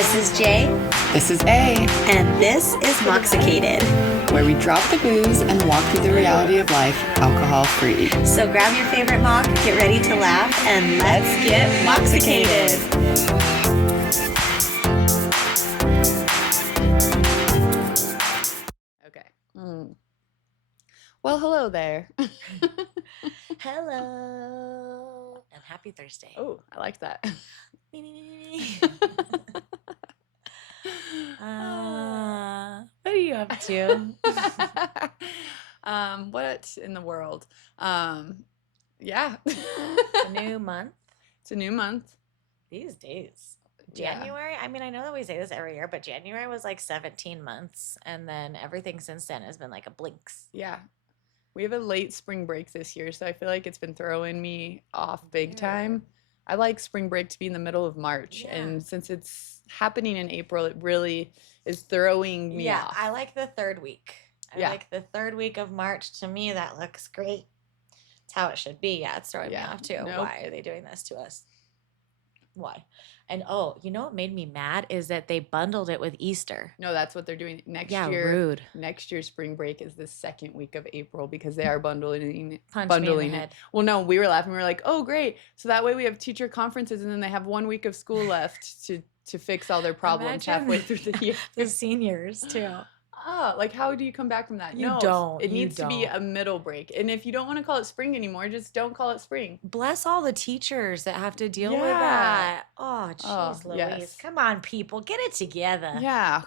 This is Jay, This is A, and this is Moxicated. where we drop the booze and walk through the reality of life alcohol-free. So grab your favorite mock, get ready to laugh, and let's get Moxicated. Okay. Well, hello there. Hello, and happy Thursday. Oh, I like that. Me, me, me, me. What are you up to? What in the world? Yeah. A new month It's a new month. these days. Yeah. January, I mean, I know that we say this every year, but January was like 17 months, and then everything since then has been like a blinks. Yeah. We have a late spring break this year, so I feel like it's been throwing me off big time. I like spring break to be in the middle of March, Yeah. and since it's happening in April, it really is throwing me Yeah, off. I like the third week. I Yeah. like the third week of March. To me, that looks great. It's how it should be. Yeah, it's throwing me Yeah, off too. nope. Why are they doing this to us? Why? And oh, you know what made me mad is that they bundled it with Easter. No, that's what they're doing next Yeah, year. rude. Next year's spring break is the second week of April because they are bundling Punch me in the it. head. Well, no, we were laughing. We were like, "Oh, great! So that way we have teacher conferences, and then they have 1 week of school left to fix all their problems Imagine halfway through the year." The seniors too. Like how do you come back from that? You No, don't, it you needs to be don't. a middle break. And if you don't want to call it spring anymore, just don't call it spring. Bless all the teachers that have to deal with Yeah. that. Oh, Oh, jeez, Louise. yes. Come on, people, get it together. Yeah.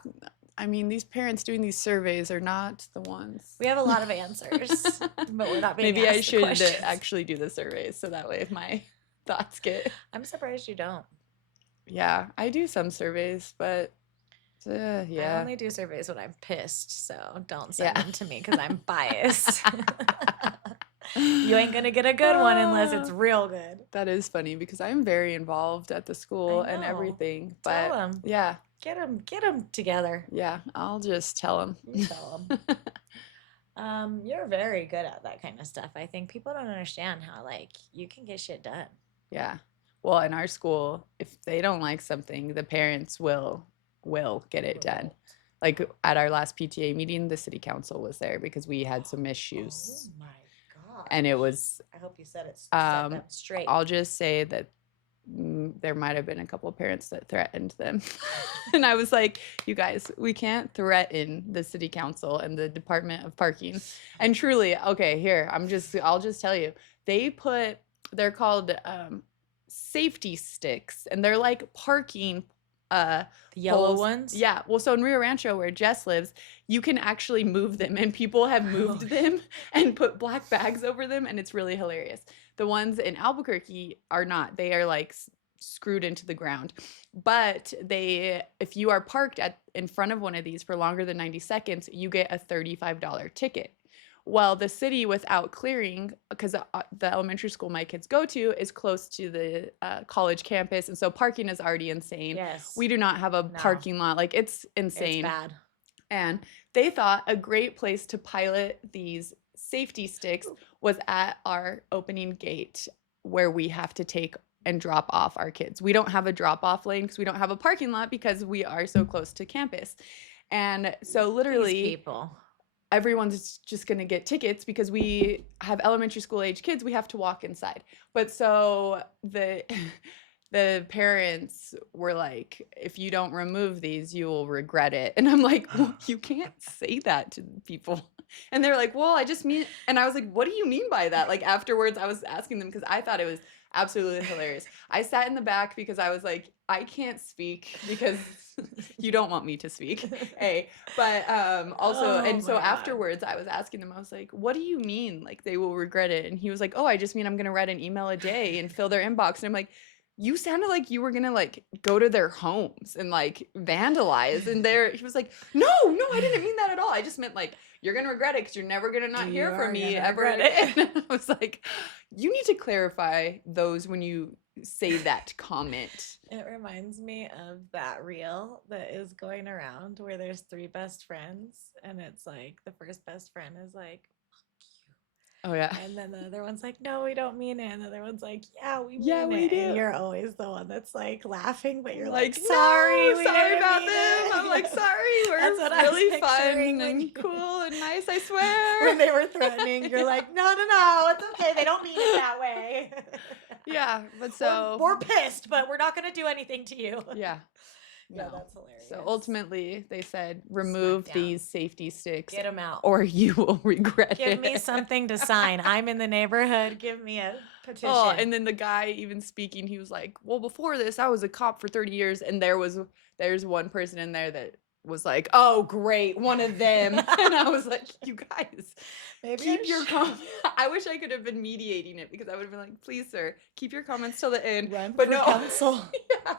I mean, these parents doing these surveys are not the ones. We have a lot of answers, but we're not being Maybe I asked the should questions. actually do the surveys so that way if my thoughts get. I'm surprised you don't. Yeah, I do some surveys, but I yeah. only do surveys when I'm pissed, so don't send Yeah. them to me because I'm biased. You ain't gonna get a good one unless it's real good. That is funny because I'm very involved at the school and know. everything. Tell But 'em. yeah, Get them together. yeah, I'll just tell them. You tell them. You're very good at that kind of stuff. I think people don't understand how like you can get shit done. Yeah. Well, in our school, if they don't like something, the parents will get it done. Like at our last PTA meeting, the city council was there because we had some issues. Oh my god. And it was, I hope you said it set them straight. I'll just say that there might have been a couple of parents that threatened them. And I was like, you guys, we can't threaten the city council and the Department of Parking. And truly, okay, here, I'll just tell you, they're called safety sticks, and they're like parking The yellow poles. ones? Yeah. Well, so in Rio Rancho, where Jess lives, you can actually move them, and people have moved them and put black bags over them, and it's really hilarious. The ones in Albuquerque are not. They are like screwed into the ground. But if you are parked in front of one of these for longer than 90 seconds, you get a $35 ticket. Well, the city, without clearing, because the elementary school my kids go to is close to the college campus, and so parking is already insane. Yes. We do not have a No. parking lot. Like, it's insane. It's bad. And they thought a great place to pilot these safety sticks was at our opening gate where we have to take and drop off our kids. We don't have a drop-off lane because we don't have a parking lot because we are so close to campus. And so literally These people. everyone's just going to get tickets because we have elementary school age kids. We have to walk inside. But so the parents were like, if you don't remove these, you will regret it. And I'm like, well, you can't say that to people. And they're like, well, I just mean, and I was like, what do you mean by that? Like afterwards, I was asking them because I thought it was absolutely hilarious. I sat in the back because I was like, I can't speak because you don't want me to speak. But also, Oh and so my God. afterwards, I was asking them, I was like, what do you mean? Like they will regret it? And he was like, oh, I just mean I'm going to write an email a day and fill their inbox. And I'm like, you sounded like you were gonna like go to their homes and like vandalize. And he was like, no, I didn't mean that at all. I just meant like you're gonna regret it because you're never gonna not hear from me ever regret again. I was like, you need to clarify those when you say that comment. It reminds me of that reel that is going around where there's three best friends, and it's like the first best friend is like, fuck you. Oh yeah. And then the other one's like, no, we don't mean it. And the other one's like, yeah, we Yeah, mean we it. And do. you're always the one that's like laughing, but I'm you're like, like, sorry, no, we sorry didn't about mean them. I'm like, it. sorry, That's we're what I was really picturing fun when and you cool and nice, I when swear. they were threatening. You're Yeah. like, no, no, no, it's okay. They don't mean it that way. Yeah, but we're, so we're pissed, but we're not going to do anything to you. yeah, Yeah, no. that's hilarious. So ultimately, they said remove Smackdown. these safety sticks Get them out. or you will regret Give it. me something to sign. I'm in the neighborhood. Give me a petition. Oh, and then the guy even speaking, he was like, "Well, before this, I was a cop for 30 years." And there's one person in there that was like, "Oh, great, one of them." And I was like, "You guys, Maybe keep I your should comments." I wish I could have been mediating it because I would have been like, "Please, sir, keep your comments till the end." run But for no, council. yeah.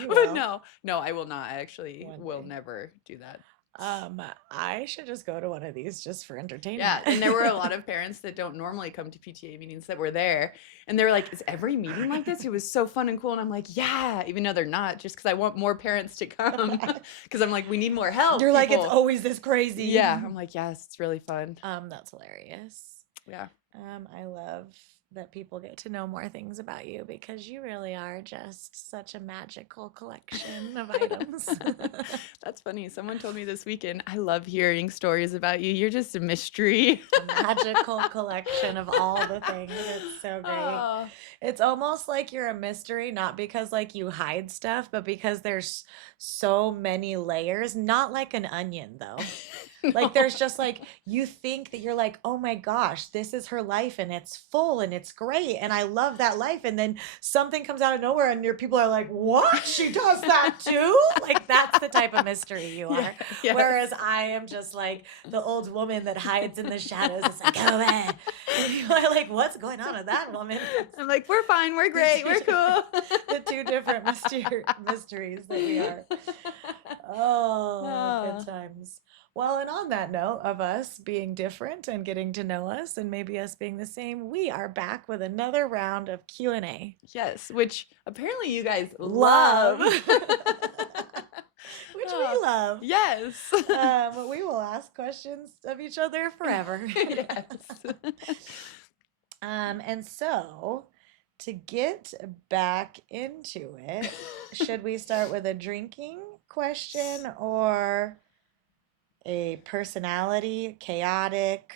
You But will. no, I will not. I actually One will day. never do that. I should just go to one of these just for entertainment. Yeah, and there were a lot of parents that don't normally come to PTA meetings that were there, and they were like, "Is every meeting like this?" It was so fun and cool, and I'm like, "Yeah," even though they're not, just because I want more parents to come, because I'm like, we need more help. You're like, it's people." always this crazy. Yeah, I'm like, yes, it's really fun. That's hilarious. Yeah, I love that people get to know more things about you because you really are just such a magical collection of items. that's funny. Someone told me this weekend, "I love hearing stories about you. You're just a mystery." A magical collection of all the things. It's so great. Oh. It's almost like you're a mystery, not because like you hide stuff, but because there's so many layers. Not like an onion though. Like there's just like you think that you're like, oh my gosh, this is her life and it's full and it's great and I love that life. And then something comes out of nowhere and your people are like, what? She does that too? Like that's the type of mystery you are. Yeah, yes. Whereas I am just like the old woman that hides in the shadows. It's like, go away. And you are like, what's going on with that woman? I'm like, we're fine, we're great, we're cool. The two different mysteries that we are. Oh, Ah. good times. Well, and on that note of us being different and getting to know us and maybe us being the same, we are back with another round of Q&A. Yes, which apparently you guys Love. love. Which we love. Yes. We will ask questions of each other forever. Yes. And so to get back into it, should we start with a drinking question or a personality, chaotic?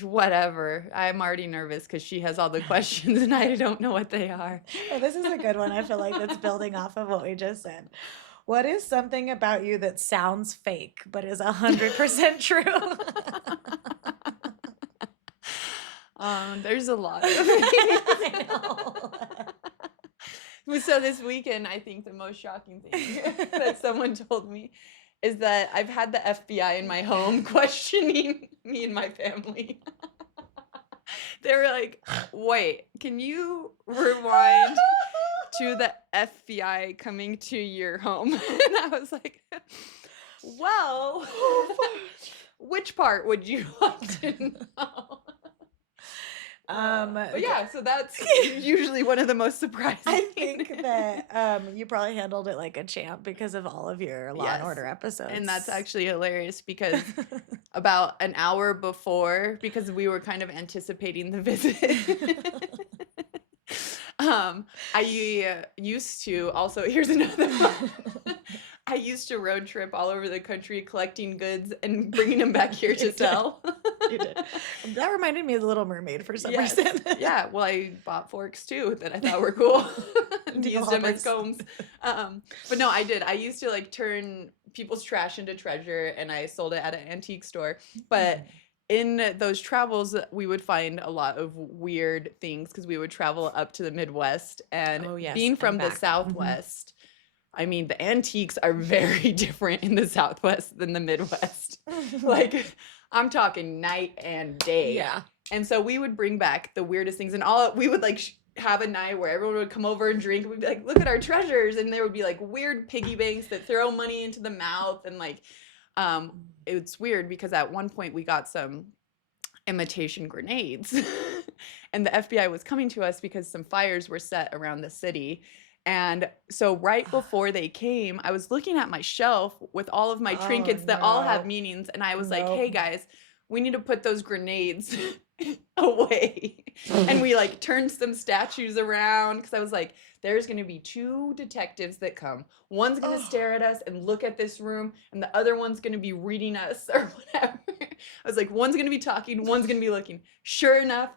Whatever. I'm already nervous because she has all the questions and I don't know what they are. Oh, this is a good one. I feel like that's building off of what we just said. What is something about you that sounds fake but is 100% true? There's a lot. I know. So this weekend, I think the most shocking thing that someone told me is that I've had the FBI in my home questioning me and my family. They were like, wait, can you rewind to the FBI coming to your home? And I was like, well, which part would you like to know? But yeah, so that's usually one of the most surprising. I think that you probably handled it like a champ because of all of your Law and Yes. Order episodes. And that's actually hilarious because about an hour before, because we were kind of anticipating the visit, I used to also, here's another one. I used to road trip all over the country collecting goods and bringing them back here You to did. sell. You did. That reminded me of The Little Mermaid for some Yes. reason. Yeah, well, I bought forks too that I thought were cool. Needle Used them as hoppers. combs. But no, I did. I used to like turn people's trash into treasure and I sold it at an antique store. But in those travels, we would find a lot of weird things because we would travel up to the Midwest. And Oh, yes, being and from the back. Mhm. Southwest, I mean, the antiques are very different in the Southwest than the Midwest. Like, I'm talking night and day. yeah. And so we would bring back the weirdest things, and we would like have a night where everyone would come over and drink. And we'd be like, "Look at our treasures!" And there would be like weird piggy banks that throw money into the mouth, and like, it's weird because at one point we got some imitation grenades, and the FBI was coming to us because some fires were set around the city. And so right before they came, I was looking at my shelf with all of my Oh, trinkets that all have no. meanings, and I was like, "Hey Nope. guys, we need to put those grenades away. And we like turned some statues around because I was like, there's going to be 2 detectives that come. One's going to stare at us and look at this room, and the other one's going to be reading us or whatever. I was like, one's going to be talking, one's going to be looking. Sure enough,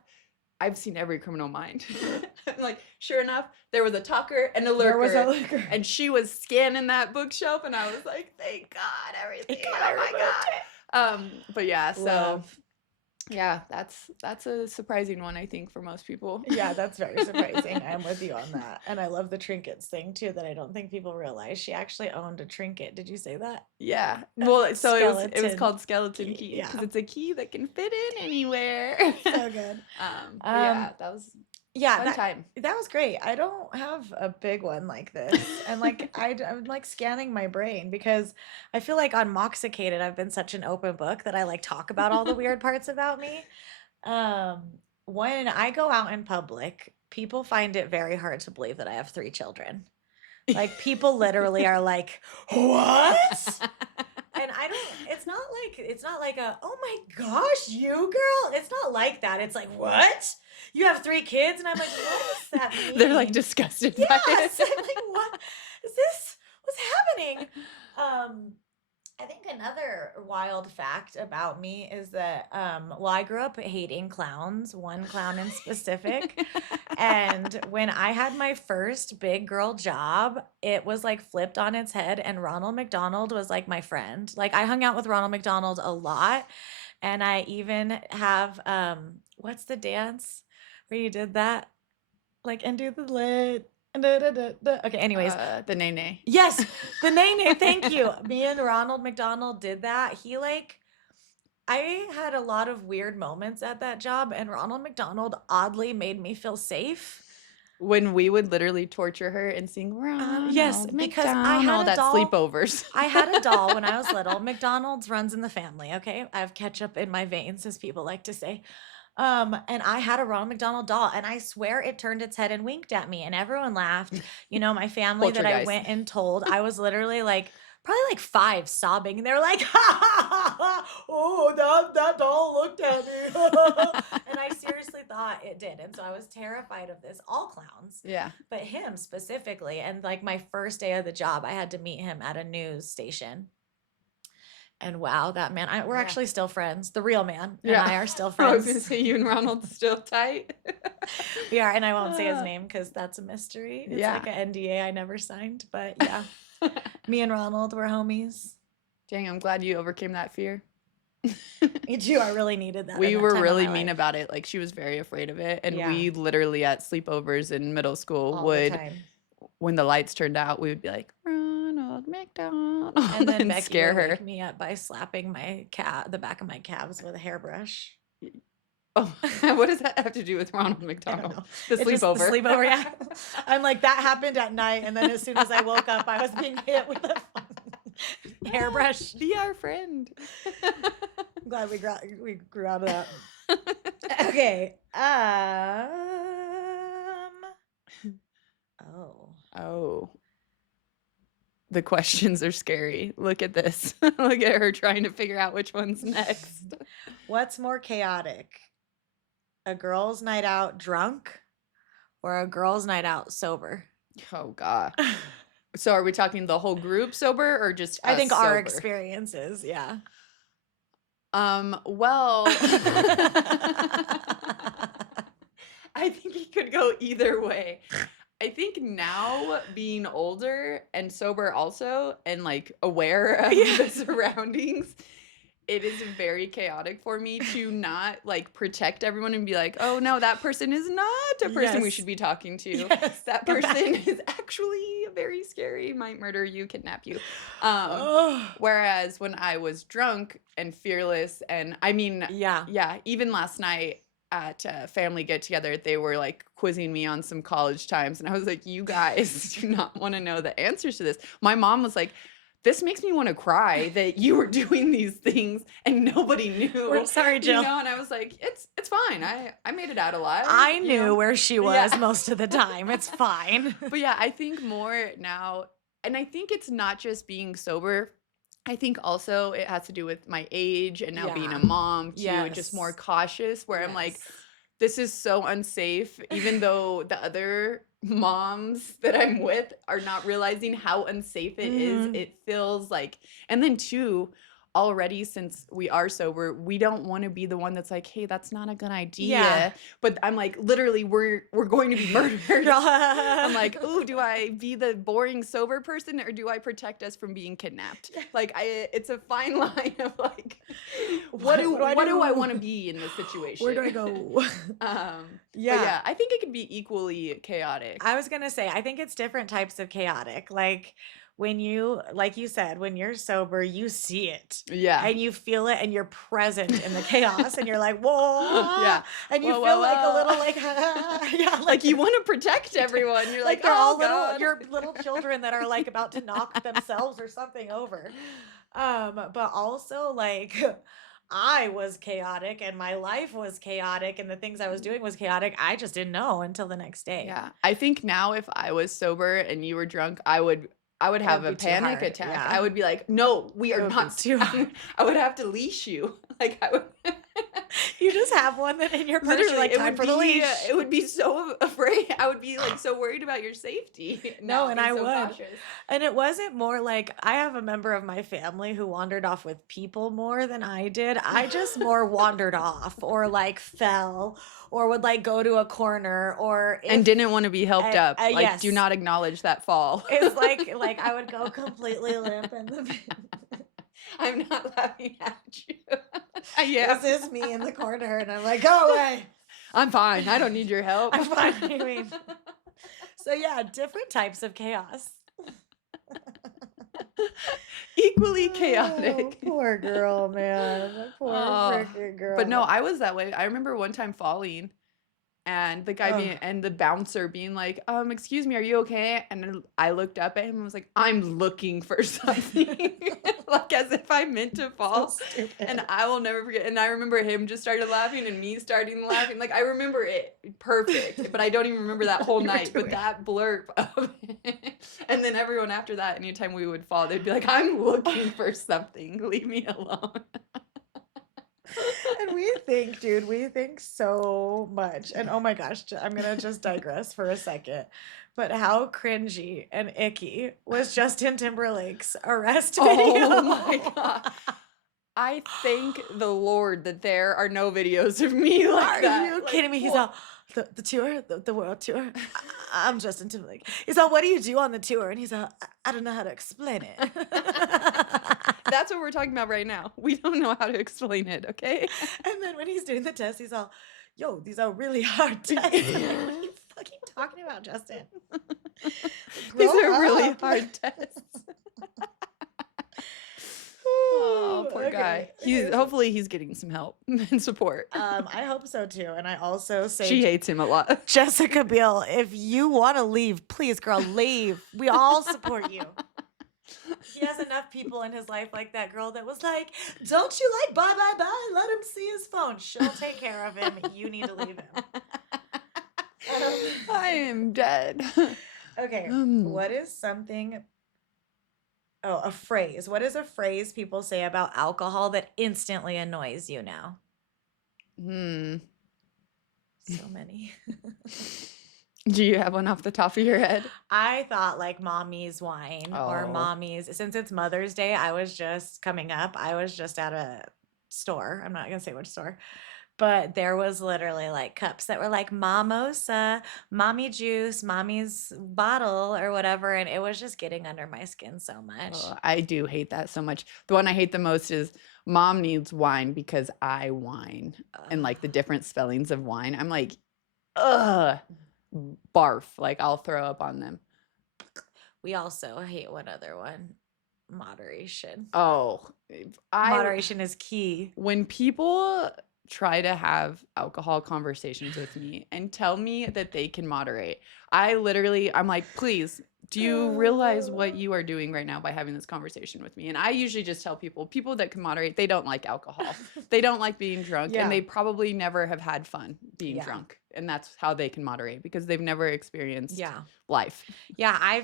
I've seen every Criminal Mind. Like, sure enough, there was a talker and a lurker. There was a lurker. And she was scanning that bookshelf, and I was like, thank God, everything. Oh my God. But yeah, so Love. yeah, that's a surprising one, I think, for most people. Yeah, that's very surprising. I'm with you on that. And I love the trinkets thing too, that I don't think people realize. She actually owned a trinket. Did you say that? Yeah. Well, so it was Skeleton called Skeleton key, Key yeah. because it's a key that can fit in anywhere. So good. But yeah, that was Yeah, fun time. that was great. I don't have a big one like this. And like I'm like scanning my brain because I feel like on Moxicated I've been such an open book that I like talk about all the weird parts about me. When I go out in public, people find it very hard to believe that I have 3 children. Like people literally are like, "What?" And I don't, it's not like a, "Oh my gosh, you girl." It's not like that. It's like, "What? You have 3 kids?" And I'm like, "What does that mean?" They're like disgusted by Yes. it. I'm like, "What is this? What's happening?" I think another wild fact about me is that, well, I grew up hating clowns, one clown in specific. And when I had my first big girl job, it was like flipped on its head, and Ronald McDonald was like my friend. Like I hung out with Ronald McDonald a lot. And I even have, what's the dance where you did that? Like, and do the lit. Okay, anyways. The nay. Yes, the nay. Thank you. Me and Ronald McDonald did that. I had a lot of weird moments at that job, and Ronald McDonald oddly made me feel safe. When we would literally torture her and sing Ronald Yes, because I had a at doll. sleepovers. I had a doll when I was little. McDonald's runs in the family, okay? I have ketchup in my veins, as people like to say. And I had a Ronald McDonald doll, and I swear it turned its head and winked at me, and everyone laughed. You know, my family that I Poltergeist. went and told, I was literally like, probably like 5 sobbing, and they were like, "Ha ha ha ha, oh, that doll looked at me." And I seriously thought it did. And so I was terrified of this, all clowns, Yeah. but him specifically. And like my first day of the job, I had to meet him at a news station. And wow, that man, we're Yeah. actually still friends. The real man and Yeah. I are still I was friends. gonna say you and Ronald still tight. We are, and I won't say his name because that's a mystery. It's Yeah. like an NDA I never signed, but yeah. Me and Ronald were homies. Dang, I'm glad you overcame that fear. Me too. I really needed that. We in that were time of really my mean life. about it. Like she was very afraid of it. And Yeah. we literally at sleepovers in middle school All the would, time. when the lights turned out, we would be like, Ronald McDonald, And then Becky scare would her. wake me up by slapping the back of my calves with a hairbrush. Oh, what does that have to do with Ronald I don't McDonald? know. The It's just the sleepover. sleepover, yeah. I'm like, that happened at night, and then as soon as I woke up, I was being hit with a hairbrush. Be our friend. I'm glad we grew out of that. Okay. Oh. Oh. The questions are scary. Look at this. Look at her trying to figure out which one's next. What's more chaotic? A girls' night out drunk or a girls' night out sober? Oh God. So are we talking the whole group sober or just I us think our sober? experiences, yeah. Well, I think it could go either way. I think now being older and sober also and like aware of Yeah. the surroundings, it is very chaotic for me to not like protect everyone and be like, oh no, that person is not a person we Yes. should be talking to. Yes. That Get back. person is actually very scary, might murder you, kidnap you. Oh. Whereas when I was drunk and fearless, and I mean, Yeah. yeah, even last night at a family get together, they were like quizzing me on some college times. And I was like, you guys do not want to know the answers to this. My mom was like, this makes me want to cry that you were doing these things and nobody knew. We're sorry, Jill. You know, and I was like, it's fine. I made it out alive. I you knew know? where she Yeah. was most of the time. It's fine. But yeah, I think more now, and I think it's not just being sober. I think also it has to do with my age and now being a Yeah. mom too, and just more Yes. cautious where I'm like, Yes. this is so unsafe, even though the other moms that I'm with are not realizing how unsafe it is. Mhm. It feels like, and then too, already since we are sober, we don't want to be the one that's like, hey, that's not a good Yeah. idea. But I'm like, literally, we're going to be murdered. I'm like, ooh, do I be the boring sober person or do I protect us from being kidnapped? Like, it's a fine line of like, What do I what do I do? want to be in this situation? Where do I go? But Yeah. yeah, I think it could be equally chaotic. I was gonna say, I think it's different types of chaotic. Like when you, like you said, when you're sober, you see it Yeah. and you feel it and you're present in the chaos and you're like, whoa. Yeah. And you Whoa, feel whoa, like a whoa. little like, yeah, Like you want to protect everyone. You're like, they're oh all little, God. your little children that are like about to knock themselves or something over. But also like I was chaotic and my life was chaotic and the things I was doing was chaotic. I just didn't know until the next day. Yeah. I think now if I was sober and you were drunk, I would have would a be too panic hard, attack. yeah. I would be like, no, we It are would be not too hard. I would have to leash you. Like I would You just have one that in your purse. You're literally like, it time would for the be leash. it would be so afraid. I would be like so worried about your safety. No, Now and being I so would. cautious. And it wasn't more like I have a member of my family who wandered off with people more than I did. I just more wandered off or like fell or would like go to a corner or And if didn't want to be helped up. Like do yes. not acknowledge that fall. It's like I would go completely limp in the I'm not laughing at you. Yeah. This is me in the corner and I'm like, go away. I'm fine. I don't need your help. I'm fine. I mean, so yeah, different types of chaos. Equally Oh, chaotic. poor girl, man. Poor Oh, freaking girl. but no, I was that way. I remember one time falling and the guy Ugh. being and the bouncer being like, excuse me, are you okay? And then I looked up at him and was like, I'm looking for something. Like as if I meant to fall. So stupid. And I will never forget. And I remember him just started laughing and me starting laughing. Like I remember it perfect, but I don't even remember that whole You were night. But doing- that blurb of it. And then everyone after that, anytime we would fall, they'd be like, I'm looking for something. Leave me alone. And we think, dude, we think so much. And oh my gosh, I'm gonna just digress for a second. But how cringy and icky was Justin Timberlake's arrest video? Oh my God. I thank the Lord that there are no videos of me like Are that. you Like, kidding me? He's what? all the tour, the world tour. I'm Justin Timberlake. He's all, what do you do on the tour? And he's all, I don't know how to explain it. That's what we're talking about right now. We don't know how to explain it, okay? And then when he's doing the test, he's all, yo, these are really hard tests. I'm like, what are you fucking talking about, Justin? These Grow are really up. hard tests. Oh, poor guy. Okay. He's hopefully he's getting some help and support. I hope so too. And I also say, She hates him a lot. Jessica Biel, if you want to leave, please, girl, leave. We all support you. He has enough people in his life like that girl that was like, don't you like bye, bye, bye? Let him see his phone. She'll take care of him. You need to leave him. I am dead. Okay. Hmm. What is something? Oh, a phrase. What is a phrase people say about alcohol that instantly annoys you now? So many. Do you have one off the top of your head? I thought like mommy's wine or Oh. mommy's. Since it's Mother's Day, I was just coming up. I was just at a store. I'm not going to say which store. But there was literally like cups that were like mimosa, mommy juice, mommy's bottle or whatever. And it was just getting under my skin so much. Oh, I do hate that so much. The one I hate the most is mom needs wine because I whine. And like the different spellings of wine. I'm like, ugh, barf. Like I'll throw up on them. We also hate one other one, moderation. Oh, Moderation is key. when people try to have alcohol conversations with me and tell me that they can moderate. I'm like, please, do you realize what you are doing right now by having this conversation with me? And I usually just tell people that can moderate, they don't like alcohol. They don't like being drunk, Yeah. and they probably never have had fun being Yeah. drunk. And that's how they can moderate, because they've never experienced Yeah. life. Yeah,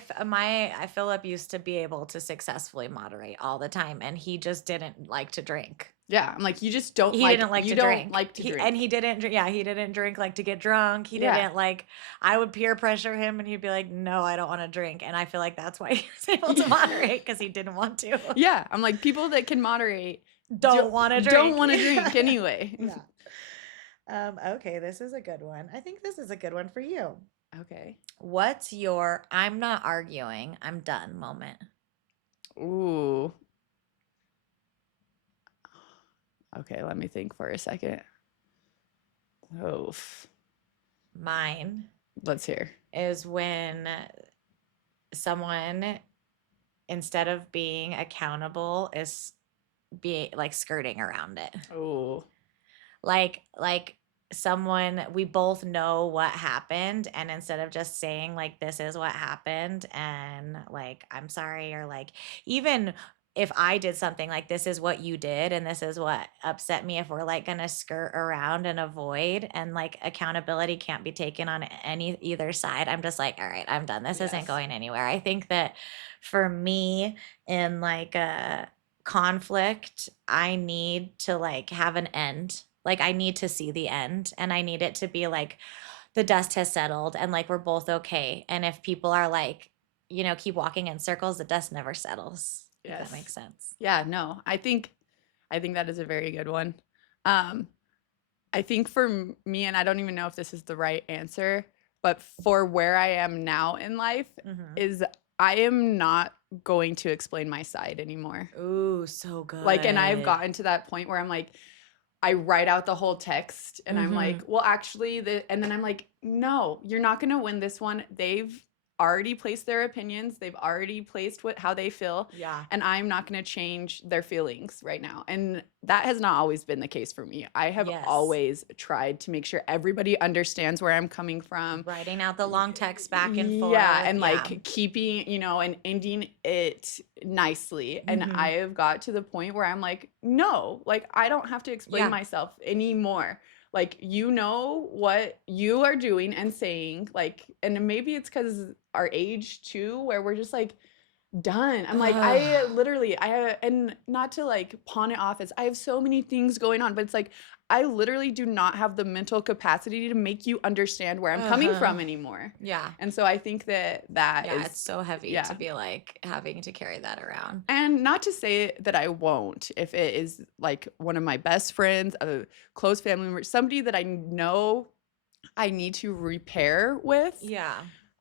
Philip used to be able to successfully moderate all the time, and he just didn't like to drink. Yeah, I'm like, you just don't He like didn't like you to don't drink. like to drink. And he didn't drink. Yeah, he didn't drink like to get drunk. He Yeah. didn't like. I would peer pressure him, and he'd be like, "No, I don't want to drink." And I feel like that's why he was able to Yeah. moderate, because he didn't want to. Yeah, I'm like, people that can moderate Don't want to drink. don't want to drink anyway. Yeah. Okay, this is a good one. I think this is a good one for you. Okay. What's your "I'm not arguing, I'm done" moment? Ooh. Okay, let me think for a second. Oof. Mine Let's hear. is when someone, instead of being accountable, is being like skirting around it. Ooh. Like someone, we both know what happened, and instead of just saying like, this is what happened, and like, I'm sorry, or like, even if I did something like, this is what you did and this is what upset me, if we're like gonna skirt around and avoid, and like accountability can't be taken on either side, I'm just like, all right, I'm done. This isn't Yes. going anywhere. I think that for me, in like a conflict, I need to like have an end. Like, I need to see the end, and I need it to be like the dust has settled and like we're both okay. And if people are like, keep walking in circles, the dust never settles. If Yes. that makes sense. Yeah, no. I think that is a very good one. I think for me, and I don't even know if this is the right answer, but for where I am now in life, Mhm. is I am not going to explain my side anymore. Ooh, so good. Like, and I've gotten to that point where I'm like, I write out the whole text and I'm like, well, actually, and then I'm like, no, you're not going to win this one. They've already placed their opinions. They've already placed how they feel. Yeah. And I'm not going to change their feelings right now. And that has not always been the case for me. I have Yes. always tried to make sure everybody understands where I'm coming from. Writing out the long text back and forth. Yeah, and like keeping, and ending it nicely. And Mhm. I have got to the point where I'm like, no, like I don't have to explain Yeah. myself anymore. Like, you know what you are doing and saying, like, and maybe it's because our age too, where we're just like, done. I'm like, and not to like pawn it off as I have so many things going on, but it's like, I literally do not have the mental capacity to make you understand where I'm coming from anymore. Yeah. And so I think that is, it's so heavy yeah. to be like having to carry that around. and not to say that I won't, if it is like one of my best friends, a close family member, somebody that I know I need to repair with. Yeah.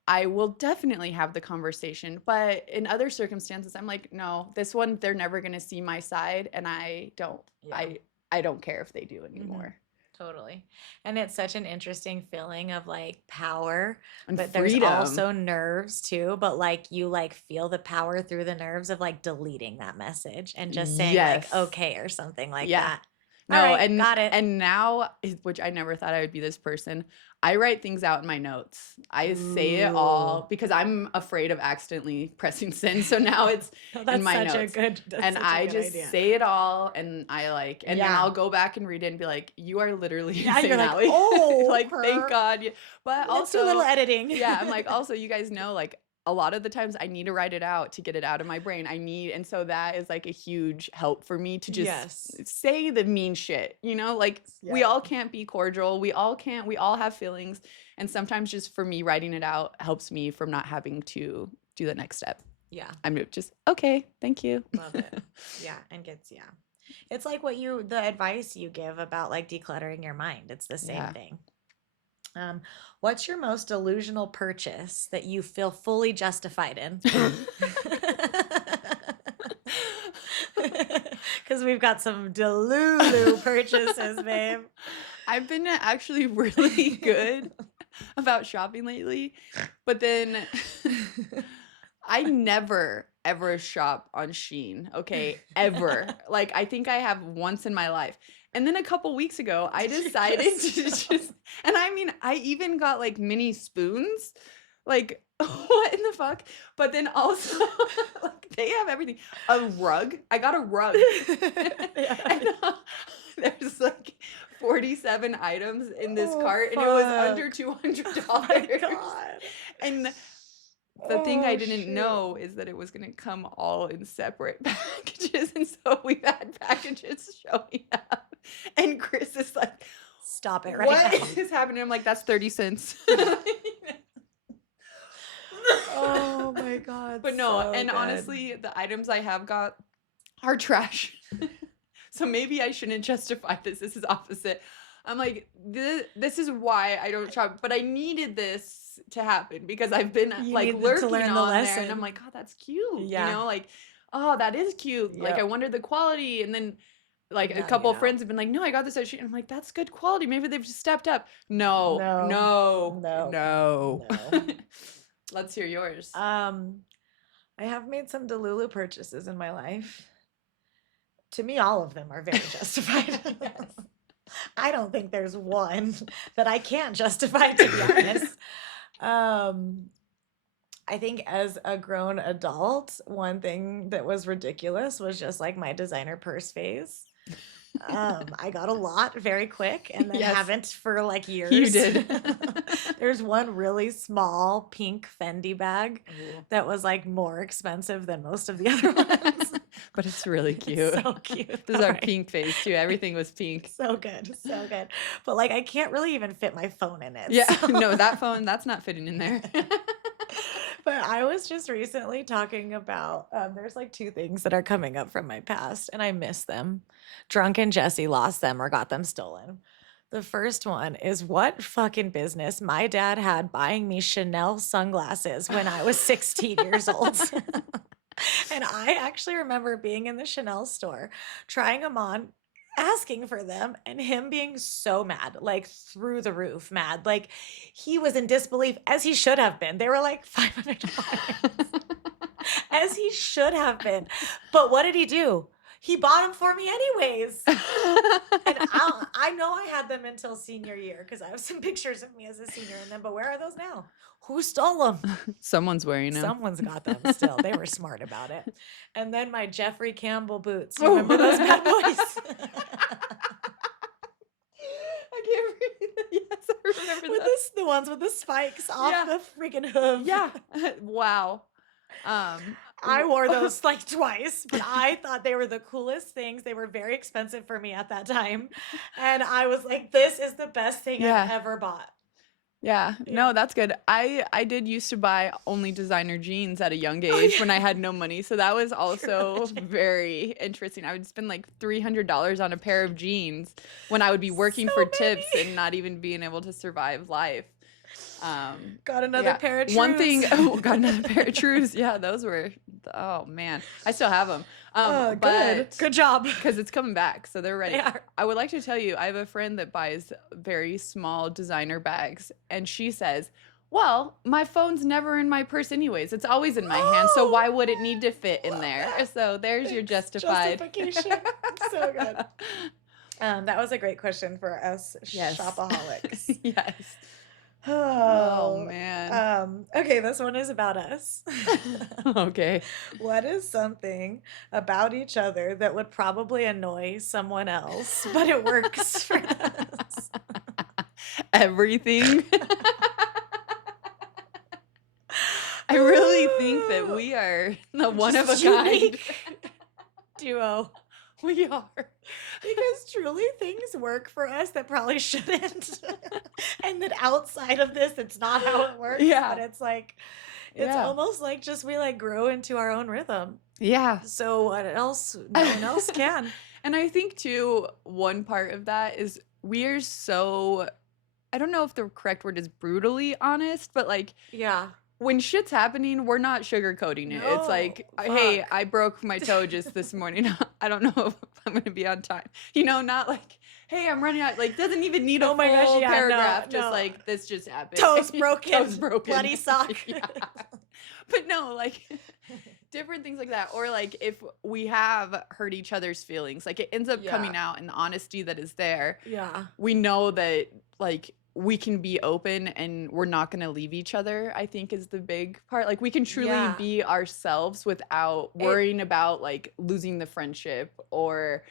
I will definitely have the conversation, but in other circumstances, I'm like, no, this one, they're never going to see my side, and I don't, Yeah. I don't care if they do anymore. Totally. And it's such an interesting feeling of like power, And but freedom. there's also nerves too, but like you like feel the power through the nerves of like deleting that message and just saying Yes. like, okay, or something like Yeah. that. No, All right, and got it. And now, which I never thought I would be this person, I write things out in my notes. I say it all Ooh. because I'm afraid of accidentally pressing send. So now it's in my notes. And I just say it all, and and then Yeah. I'll go back and read it and be like, you are literally Yeah, insane, you're like, Allie. oh, like, thank her. God. But Let's do a little editing. yeah, I'm like, also, you guys know, like, a lot of the times I need to write it out to get it out of my brain. And so that is like a huge help for me to just Yes. say the mean shit, like we Yeah. all can't be cordial. We all have feelings. And sometimes just for me, writing it out helps me from not having to do the next step. Yeah. I'm just, okay, thank you. Love it. Yeah. And it's like the advice you give about like decluttering your mind. It's the same Yeah. thing. What's your most delusional purchase that you feel fully justified in? Because we've got some delulu purchases, babe. I've been actually really good about shopping lately, but then I never ever shop on Shein, okay? Ever. Like, I think I have once in my life. And then a couple weeks ago, I decided to just, and I mean, I even got like mini spoons. Like, what in the fuck? But then also, like, they have everything. A rug. I got a rug. Yeah. And there's like 47 items in this Oh, cart, and it was fuck. under $200. Oh my God. And the thing I Oh, didn't shoot. know is that it was going to come all in separate packages. And so we've had packages showing up. And Chris is like, Stop it right what now. is happening? I'm like, that's 30 cents. Oh my God. But no, so and good. honestly, the items I have got are trash. So maybe I shouldn't justify this. This is opposite. I'm like, this is why I don't shop. But I needed this to happen because I've been You like needed to lurking learn the on there, and lesson. I'm like, oh, that's cute. Yeah. You know, like, oh, that is cute. Like, I Yep. wondered the quality, and then like a Now couple you of friends have been like, no, I got this at Shein. I'm like, that's good quality. Maybe they've just stepped up. No, No. no, No. no. No. Let's hear yours. I have made some Delulu purchases in my life. To me, all of them are very justified. Yes. I don't think there's one that I can't justify, to be honest. I think as a grown adult, one thing that was ridiculous was just like my designer purse phase. I got a lot very quick and then Yes. haven't for like years. You did. There's one really small pink Fendi bag that was like more expensive than most of the other ones. But it's really It's cute. so cute. This is our Alright. pink face too. Everything was pink. So good, so good. But like I can't really even fit my phone in it. Yeah, so- no, that phone, that's not fitting in there. But I was just recently talking about there's like two things that are coming up from my past and I miss them. Drunken Jesse lost them or got them stolen. The first one is what fucking business my dad had buying me Chanel sunglasses when I was 16 years old. And I actually remember being in the Chanel store, trying them on, asking for them, and him being so mad, like through the roof mad. Like he was in disbelief, as he should have been. They were like $500, as he should have been. But what did he do? He bought them for me anyways. And I know I had them until senior year because I have some pictures of me as a senior in them. But where are those now? Who stole them? Someone's wearing them. Someone's got them still. They were smart about it. And then my Jeffrey Campbell boots. You remember those bad boys? I can't read. Yes, I remember With that. the ones with the spikes off Yeah. the freaking hoof. Yeah. Wow. I wore those like twice, but I thought they were the coolest things. They were very expensive for me at that time. And I was like, this is the best thing Yeah. I've ever bought. Yeah, Yeah. no, that's good. I did used to buy only designer jeans at a young age when I had no money, so that was also True. very interesting. I would spend like $300 on a pair of jeans when I would be working for So tips many. and not even being able to survive life. Got another Yeah. pair of shoes. One thing, oh, got another pair of trues. Yeah, those were, oh man, I still have them. Good. But Good job. because it's coming back, so they're ready. They are. I would like to tell you, I have a friend that buys very small designer bags, and she says, well, my phone's never in my purse anyways. It's always in my hand, so Oh, why would it need to fit in love there? that. So there's your It's justified. justification. So good. That was a great question for us Yes. shopaholics. Yes. Oh, Oh man. Okay, this one is about us. Okay. What is something about each other that would probably annoy someone else, but it works for us? Everything. I really think that we are the one of a Just kind. unique duo. We are. Because truly things work for us that probably shouldn't. And that outside of this, it's not how it works. Yeah. But it's like, it's Yeah. almost like just we like grow into our own rhythm. Yeah. So what else? No one else can. And I think too, one part of that is we're so, I don't know if the correct word is brutally honest, but like Yeah. when shit's happening, we're not sugarcoating it. It's like, No, hey, fuck. I broke my toe just this morning. I don't know if I'm going to be on time. You know, not like, hey, I'm running out. Like, doesn't even need a Oh my gosh, full yeah, no, paragraph. Just no. like, this just happened. Toes broken. Toes broken. Bloody sock. Yeah. But no, like, different things like that. Or like if we have hurt each other's feelings, like it ends up coming out in the honesty that is there. Yeah. We know that like we can be open and we're not going to leave each other, I think is the big part. Like we can truly Yeah. be ourselves without worrying about like losing the friendship or,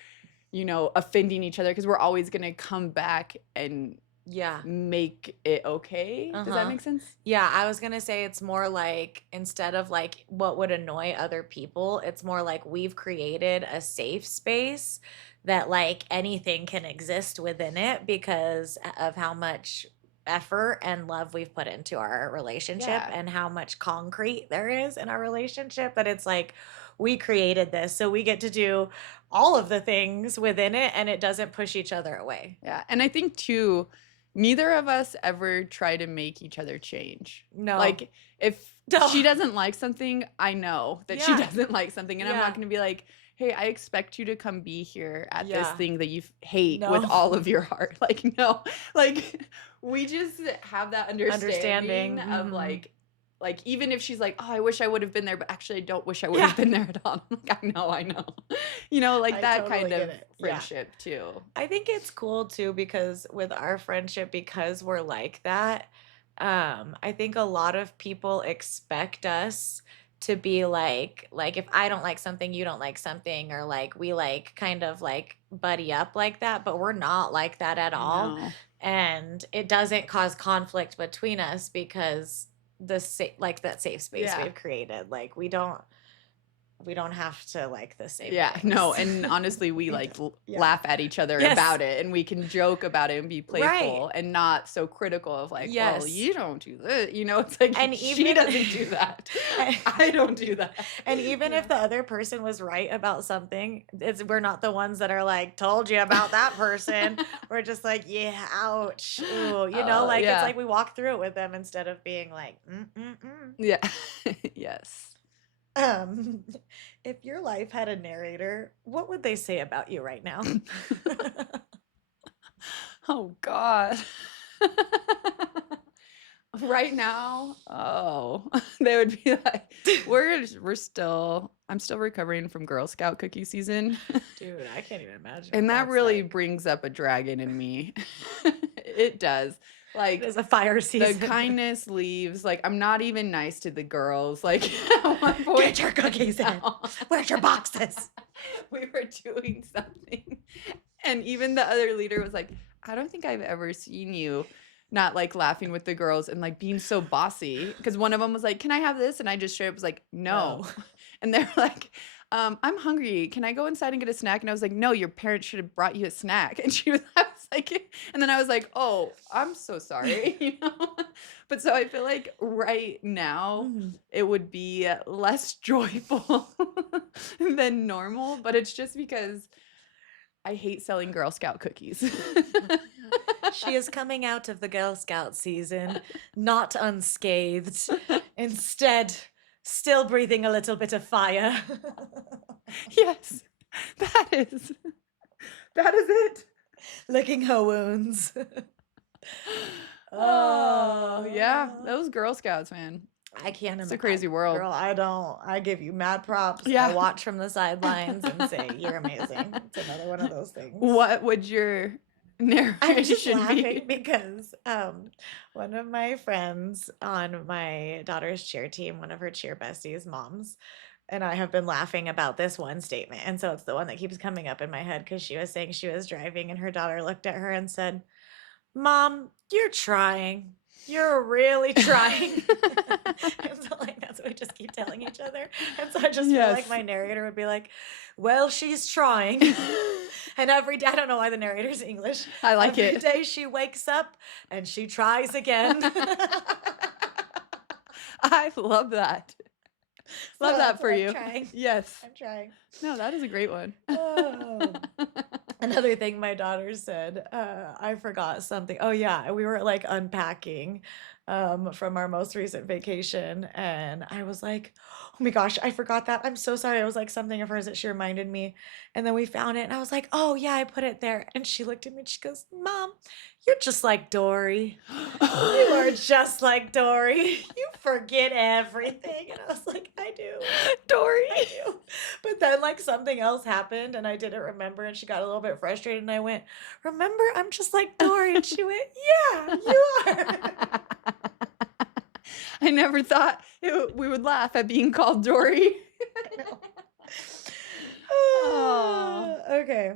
you know, offending each other, because we're always going to come back and Yeah. make it okay. Does that make sense? Yeah, I was gonna say it's more like instead of like what would annoy other people, it's more like we've created a safe space that like anything can exist within it because of how much effort and love we've put into our relationship Yeah. and how much concrete there is in our relationship, that it's like we created this so we get to do all of the things within it and it doesn't push each other away. Yeah. And I think too, neither of us ever try to make each other change. No. Like if No. she doesn't like something, I know that she Yeah. doesn't like something, and I'm Yeah. not going to be like, hey, I expect you to come be here at this Yeah. thing that you hate No. with all of your heart. Like, no. Like we just have that understanding of Mhm. like even if she's like, oh, I wish I would have been there, but actually I don't wish I would have been there at all. I'm like, I know. You know, like I that totally kind get of it. Yeah. friendship too. I think it's cool too because with our friendship, because we're like that, I think a lot of people expect us to be like if I don't like something, you don't like something, or like we like kind of like buddy up like that, but we're not like that at all. know. And it doesn't cause conflict between us because like that safe space Yeah. we've created. Like we don't have to like the same Yeah, no, things. and honestly, we like Yeah. laugh at each other Yes. about it, and we can joke about it and be playful Right. and not so critical of like, well, Yes. you don't do this, you know, it's like And she even- doesn't do that. I don't do that. And even if the other person was right about something, we're not the ones that are like, told you about that person. We're just like, yeah, ouch. Ooh, you know, like yeah. it's like we walk through it with them instead of being like, mm. Yeah. Yes. If your life had a narrator, what would they say about you right now? Oh God. Right now, they would be like, I'm still recovering from Girl Scout cookie season. Dude, I can't even imagine. And what that that's really like. brings up a dragon in me. It does. Like It is a fire the season. kindness leaves. Like I'm not even nice to the girls. Like at one point, Get your cookies in. Where's your boxes? we were doing something, and even the other leader was like, I don't think I've ever seen you not like laughing with the girls and like being so bossy. Because one of them was like, can I have this? And I just straight up was like, no. And they're like, I'm hungry. Can I go inside and get a snack? And I was like, no, your parents should have brought you a snack. And I was like, and then I was like, oh, I'm so sorry, you know? But so I feel like right now it would be less joyful than normal, but it's just because I hate selling Girl Scout cookies. She is coming out of the Girl Scout season not unscathed. Instead, still breathing a little bit of fire. Yes, that is it. Licking her wounds. Oh, yeah, those Girl Scouts, man. I can't imagine. It's a crazy world. Girl, I don't. I give you mad props. Yeah. I watch from the sidelines and say, you're amazing. It's another one of those things. What would your narration I'm just be? laughing because one of my friends on my daughter's cheer team, one of her cheer besties' moms, and I have been laughing about this one statement. And so it's the one that keeps coming up in my head because she was saying she was driving and her daughter looked at her and said, Mom, you're trying. You're really trying. And so like that's what we just keep telling each other. And so I just feel like Yes. my narrator would be like, well, she's trying. And every day, I don't know why the narrator's English. I like Every it. day she wakes up and she tries again. I love that. Love So that that's for what I'm you. trying. Yes. I'm trying. No, that is a great one. Oh. Another thing my daughter said, I forgot something. Oh yeah, we were like unpacking from our most recent vacation. And I was like, oh my gosh, I forgot that. I'm so sorry. It was like something of hers that she reminded me. And then we found it and I was like, oh yeah, I put it there. And she looked at me and she goes, Mom, you're just like Dory. You are just like Dory. You forget everything. And I was like, I do. Dory. I do. But then like something else happened and I didn't remember and she got a little bit frustrated and I went, remember, I'm just like Dory. And she went, yeah, you are. I never thought we would laugh at being called Dory. I know. Oh. Okay.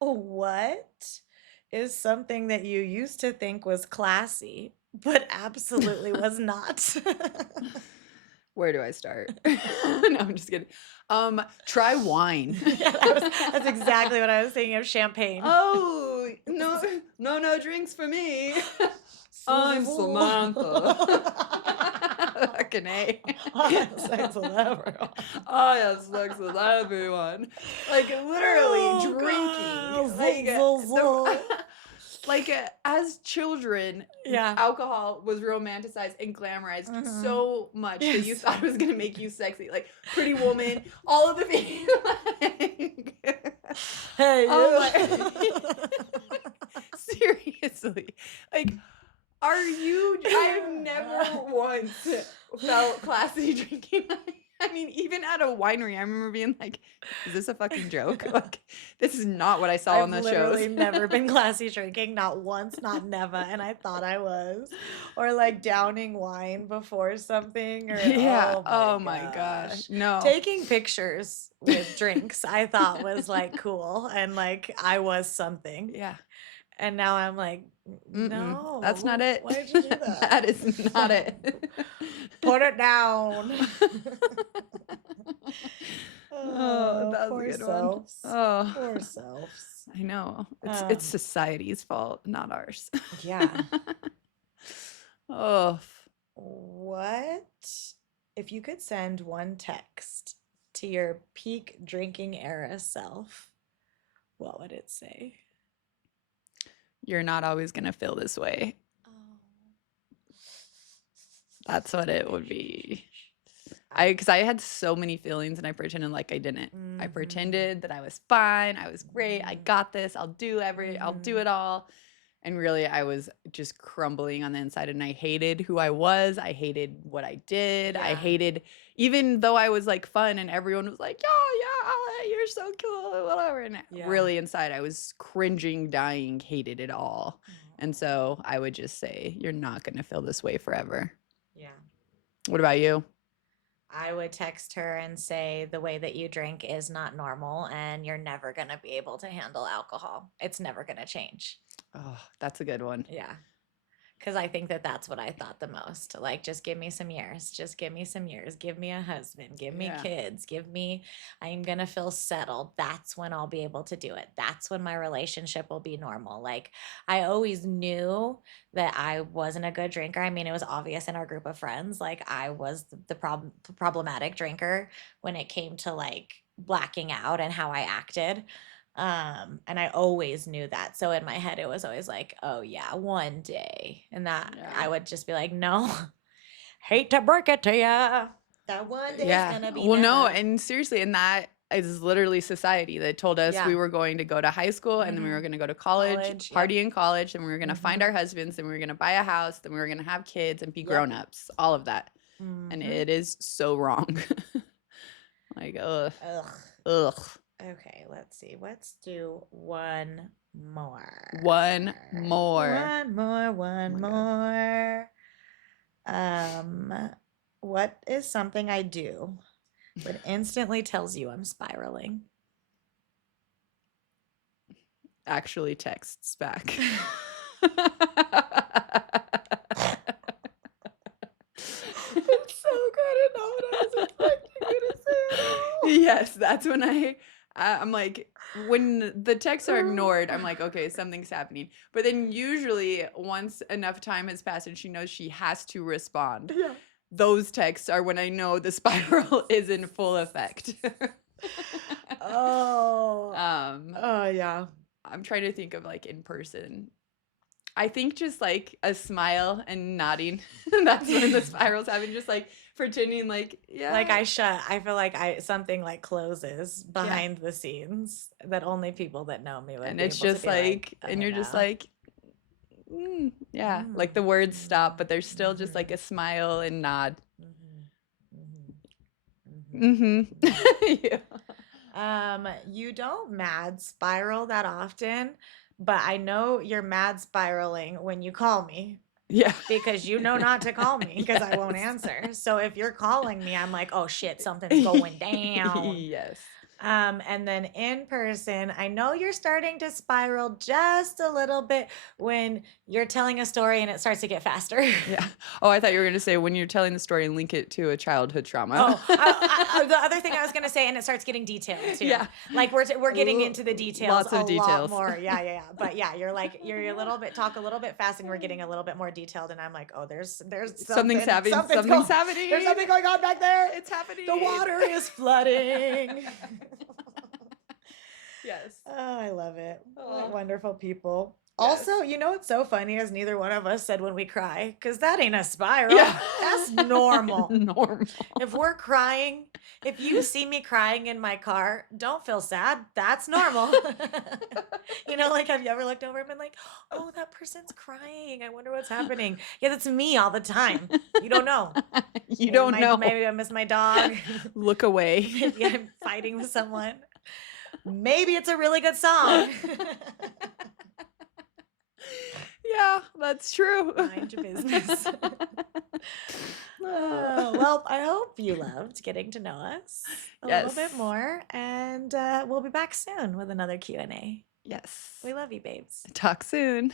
What is something that you used to think was classy, but absolutely was not? Where do I start? No, I'm just kidding. Try wine. Yeah, that's exactly what I was thinking of, champagne. Oh, no drinks for me. I'm Samantha. Fucking A. I have sex with everyone. I have sex with everyone. Like literally drinking. As children, Yeah. alcohol was romanticized and glamorized so much that you Yes. thought it was gonna make you sexy. Like Pretty Woman, all of the things. Hey, Oh you. Seriously. Like, I have never once felt classy drinking. I mean, even at a winery, I remember being like, is this a fucking joke? Like, this is not what I saw on the I've literally shows. never been classy drinking, not once, not never, and I thought I was. Or like downing wine before something, or Yeah. oh Oh my gosh. gosh. No. Taking pictures with drinks, I thought was like cool, and like I was something. Yeah. And now I'm like, Mm-mm. That's not it. Why'd you do that? That is not it. Put it down. Oh, that was poor a good one. selves. Oh, Poor selves. I know. It's Um, society's fault, not ours. Yeah. Oh, What if you could send one text to your peak drinking era self? What would it say? you're not always gonna feel this way. Oh. That's what it would be. Because I had so many feelings and I pretended like I didn't. I Mhm. pretended that I was fine. I was great. I got this. I'll do it all. And really, I was just crumbling on the inside and I hated who I was. I hated what I did. I Yeah. hated, even though I was like fun and everyone was like, yeah, you're so cool, whatever. And Yeah. really inside, I was cringing, dying, hated it all. And so I would just say, you're not going to feel this way forever. Yeah. What about you? I would text her and say the way that you drink is not normal and you're never going to be able to handle alcohol. It's never going to change. Oh, that's a good one. Yeah. Because I think that that's what I thought the most. Like, just give me some years. Just give me some years. Give me a husband. Give me Yeah. kids. I'm going to feel settled. That's when I'll be able to do it. That's when my relationship will be normal. Like, I always knew that I wasn't a good drinker. I mean, it was obvious in our group of friends. Like, I was the problematic drinker when it came to like blacking out and how I acted. And I always knew that. So in my head, it was always like, oh yeah, one day. And that Yeah. I would just be like, no, hate to break it to ya. That one day is gonna be Well, no, never. and seriously, and that is literally society that told us Yeah. we were going to go to high school and then we Mhm. were going to go to college, College, yep. party in college, and we were going to find Mhm. our husbands, then we were going to buy a house, then we were going to have kids and be Yep. grown-ups, all of that. And Mhm. it is so wrong. Like, ugh. Ugh. Okay, let's see. Let's do one more. One more. One more, one my more. What is something I do that instantly tells you I'm spiraling? Actually texts back. It's so good and not what I was expecting you to say at all. Yes, that's when I'm like, when the texts are ignored, I'm like, okay, something's happening. But then usually once enough time has passed and she knows she has to respond, Yeah. those texts are when I know the spiral is in full effect. Oh. Um, Oh yeah. I'm trying to think of like in person. I think just like a smile and nodding. That's when the spiral's happening. Just like pretending like, Like yeah, I feel like I something like closes yeah. behind the scenes that only people that know me would And be it's able to just be like, like, and I you're just know. like, yeah, Mm, like the words stop, mm, but there's still just like mhm, a smile and nod. mhm, mhm, mhm, Mm-hmm. mhm. Yeah. You don't mad spiral that often, but I know you're mad spiraling when you call me Yeah. because you know not to call me because I won't Yes. answer. So if you're calling me, I'm like, oh shit, something's going down. Yes. And then in person, I know you're starting to spiral just a little bit when you're telling a story and it starts to get faster. Yeah. Oh, I thought you were going to say when you're telling the story and link it to a childhood trauma. Oh, the other thing I was gonna say, and it starts getting detailed too. Yeah. Like we're getting into the details Lots a of lot details. more. Yeah, yeah, yeah. But yeah, you're like you're a little bit talk a little bit fast, and we're getting a little bit more detailed. And I'm like, oh, there's Something's something happening. something's Something's going there's happening. something going on back there. It's happening. The water is flooding. Yes. Oh, I love it. What Oh, wonderful people. yes. Also, you know what's so funny is neither one of us said when we cry, because that ain't a spiral. Yeah. That's normal. Normal. If we're crying, if you see me crying in my car, don't feel sad. That's normal. You know, like, have you ever looked over and been like, oh, that person's crying. I wonder what's happening. Yeah, that's me all the time. You don't know. You don't know. Maybe I miss my dog. Look away. Maybe I'm fighting with someone. Maybe it's a really good song. Yeah, that's true. Mind your business. Oh, well, I hope you loved getting to know us a little bit Yes. more, and we'll be back soon with another Q&A. Yes. We love you, babes. Talk soon.